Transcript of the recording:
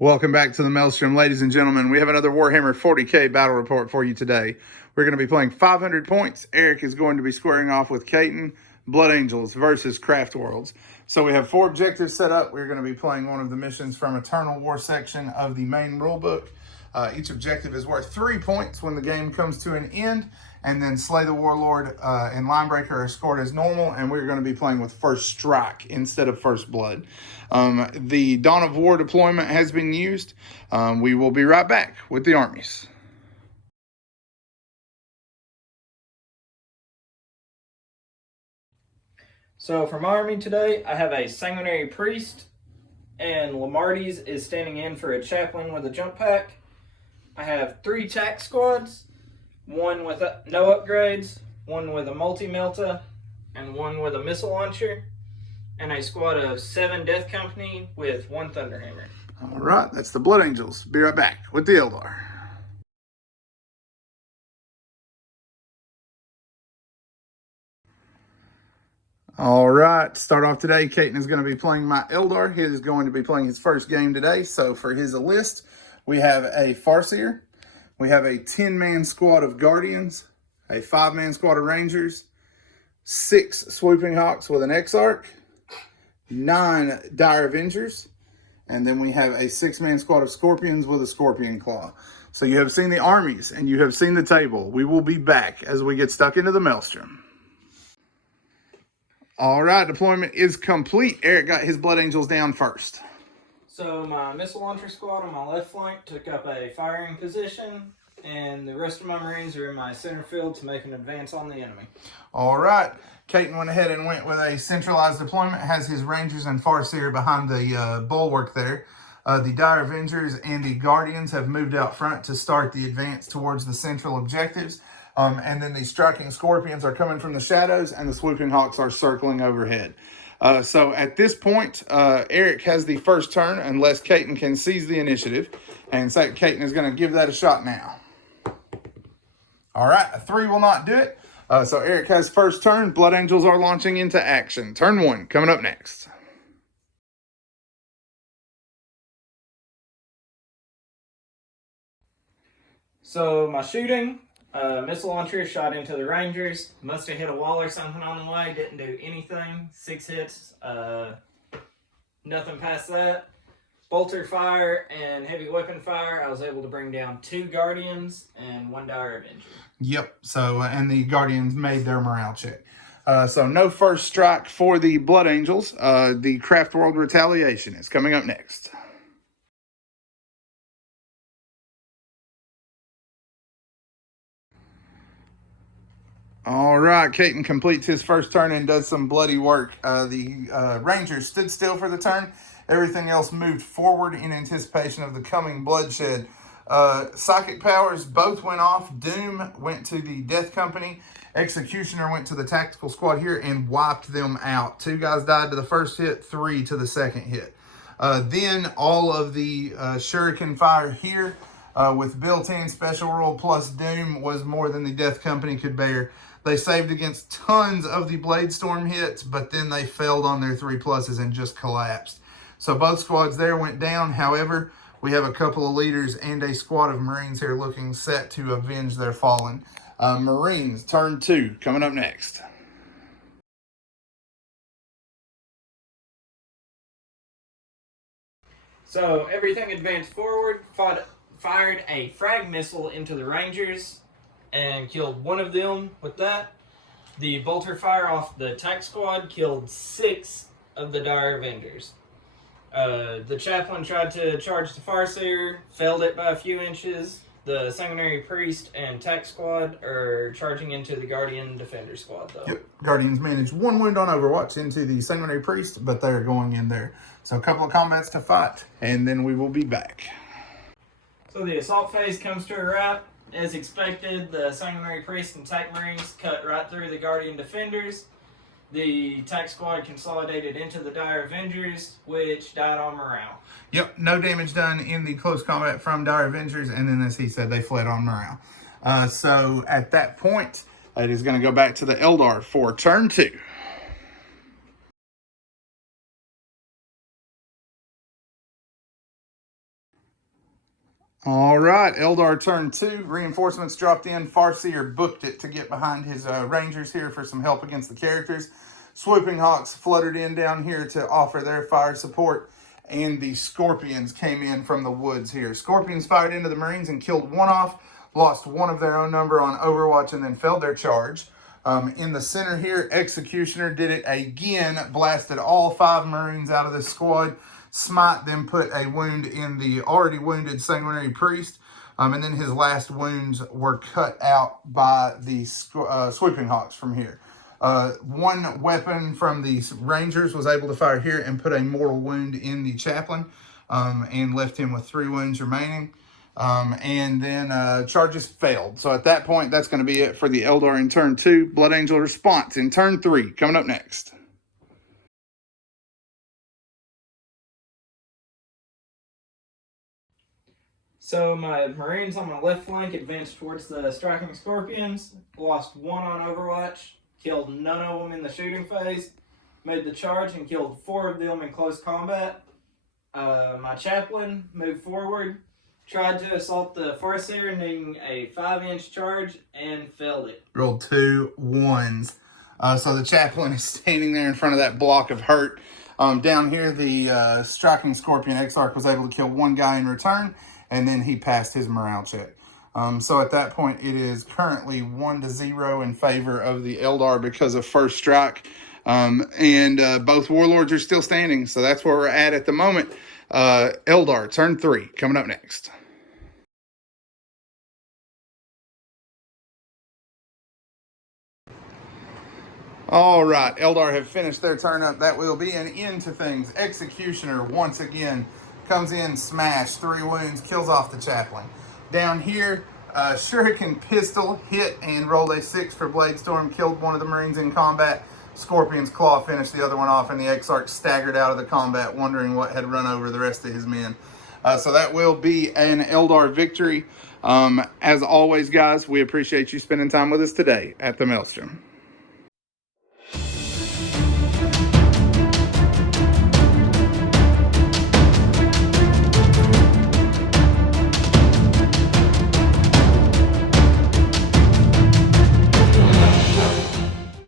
Welcome back to the Maelstrom, ladies and gentlemen. We have another Warhammer 40k battle report for you today. We're going to be playing 500 points. Eric is going to be squaring off with Caton, Blood Angels versus Craftworlds. So we have 4 objectives set up. We're going to be playing one of the missions from Eternal War section of the main rulebook. Each objective is worth 3 points when the game comes to an end. And then Slay the Warlord and Linebreaker are scored as normal, and we're going to be playing with First Strike instead of First Blood. The Dawn of War deployment has been used. We will be right back with the armies. So for my army today, I have a Sanguinary Priest, and Lamarty's is standing in for a Chaplain with a jump pack. I have 3 tack squads, 1 with no upgrades, 1 with a multi-melta, and 1 with a missile launcher, and a squad of 7 Death Company with 1 Thunderhammer. All right, that's the Blood Angels. Be right back with the Eldar. All right, start off today. Caton is going to be playing my Eldar. He is going to be playing his first game today. So for his list, we have a Farseer. We have a 10-man squad of Guardians, a 5-man squad of Rangers, 6 Swooping Hawks with an Exarch, 9 Dire Avengers, and then we have a 6-man squad of Scorpions with a Scorpion Claw. So you have seen the armies and you have seen the table. We will be back as we get stuck into the Maelstrom. All right, deployment is complete. Eric got his Blood Angels down first. So my missile launcher squad on my left flank took up a firing position, and the rest of my Marines are in my center field to make an advance on the enemy. All right, Caton went ahead and went with a centralized deployment, has his Rangers and Farseer behind the bulwark there. The Dire Avengers and the Guardians have moved out front to start the advance towards the central objectives. And then the Striking Scorpions are coming from the shadows, and the Swooping Hawks are circling overhead. So at this point, Eric has the first turn unless Caton can seize the initiative. And so Caton is going to give that a shot now. All right, a 3 will not do it. So Eric has first turn. Blood Angels are launching into action. Turn 1 coming up next. So my shooting, missile launcher shot into the Rangers. Must have hit a wall or something on the way. Didn't do anything. 6 hits. Nothing past that. Bolter fire and heavy weapon fire. I was able to bring down 2 Guardians and 1 Dire Avenger. Yep. So and the Guardians made their morale check. So no first strike for the Blood Angels. The Craftworld Retaliation is coming up next. All right, Caton completes his first turn and does some bloody work. The Rangers stood still for the turn. Everything else moved forward in anticipation of the coming bloodshed. Psychic powers both went off. Doom went to the Death Company. Executioner went to the tactical squad here and wiped them out. 2 guys died to the first hit, 3 to the second hit. Then all of the shuriken fire here with built-in special rule plus Doom was more than the Death Company could bear. They saved against tons of the Blade Storm hits, but then they failed on their 3 pluses and just collapsed. So both squads there went down. However, we have a couple of leaders and a squad of Marines here looking set to avenge their fallen. Marines, turn 2, coming up next. So everything advanced forward, fired a frag missile into the Rangers and killed 1 of them with that. The bolter fire off the attack squad killed 6 of the Dire Avengers. The Chaplain tried to charge the Farseer, failed it by a few inches. The Sanguinary Priest and Tack Squad are charging into the Guardian Defender Squad, though. Yep, Guardians managed 1 wound on Overwatch into the Sanguinary Priest, but they're going in there. So a couple of combats to fight, and then we will be back. So the assault phase comes to a wrap. As expected, the Sanguinary Priest and Tack Marines cut right through the Guardian Defenders. The Tack Squad consolidated into the Dire Avengers, which died on morale. Yep, no damage done in the close combat from Dire Avengers, and then as he said, they fled on morale. So at that point, it is going to go back to the Eldar for turn 2. All right, Eldar turn 2. Reinforcements dropped in. Farseer booked it to get behind his Rangers here for some help against the characters. Swooping Hawks fluttered in down here to offer their fire support. And the Scorpions came in from the woods here. Scorpions fired into the Marines and killed one off. Lost one of their own number on Overwatch and then failed their charge. In the center here, Executioner did it again. Blasted all 5 Marines out of this squad. Smite then put a wound in the already wounded Sanguinary Priest, and then his last wounds were cut out by the Swooping Hawks from here. One weapon from the Rangers was able to fire here and put a mortal wound in the Chaplain, and left him with 3 wounds remaining. And then charges failed. So at that point, that's going to be it for the Eldar in turn 2. Blood Angel response in turn 3, coming up next. So my Marines on my left flank advanced towards the striking Scorpions, lost 1 on Overwatch, killed none of them in the shooting phase, made the charge and killed 4 of them in close combat. My Chaplain moved forward, tried to assault the Farseer, needing a 5-inch charge, and failed it. Rolled 2 1s. So the Chaplain is standing there in front of that block of hurt. Down here, the striking Scorpion Exarch was able to kill 1 guy in return, and then he passed his morale check. So at that point, it is currently 1-0 in favor of the Eldar because of first strike. And both Warlords are still standing, so that's where we're at the moment. Eldar, turn 3, coming up next. All right, Eldar have finished their turn up. That will be an end to things. Executioner, once again, comes in, smash, 3 wounds, kills off the Chaplain. Down here, Shuriken Pistol hit and rolled a 6 for Blade Storm, killed one of the Marines in combat. Scorpion's Claw finished the other one off, and the Exarch staggered out of the combat, wondering what had run over the rest of his men. So that will be an Eldar victory. As always, guys, we appreciate you spending time with us today at the Maelstrom.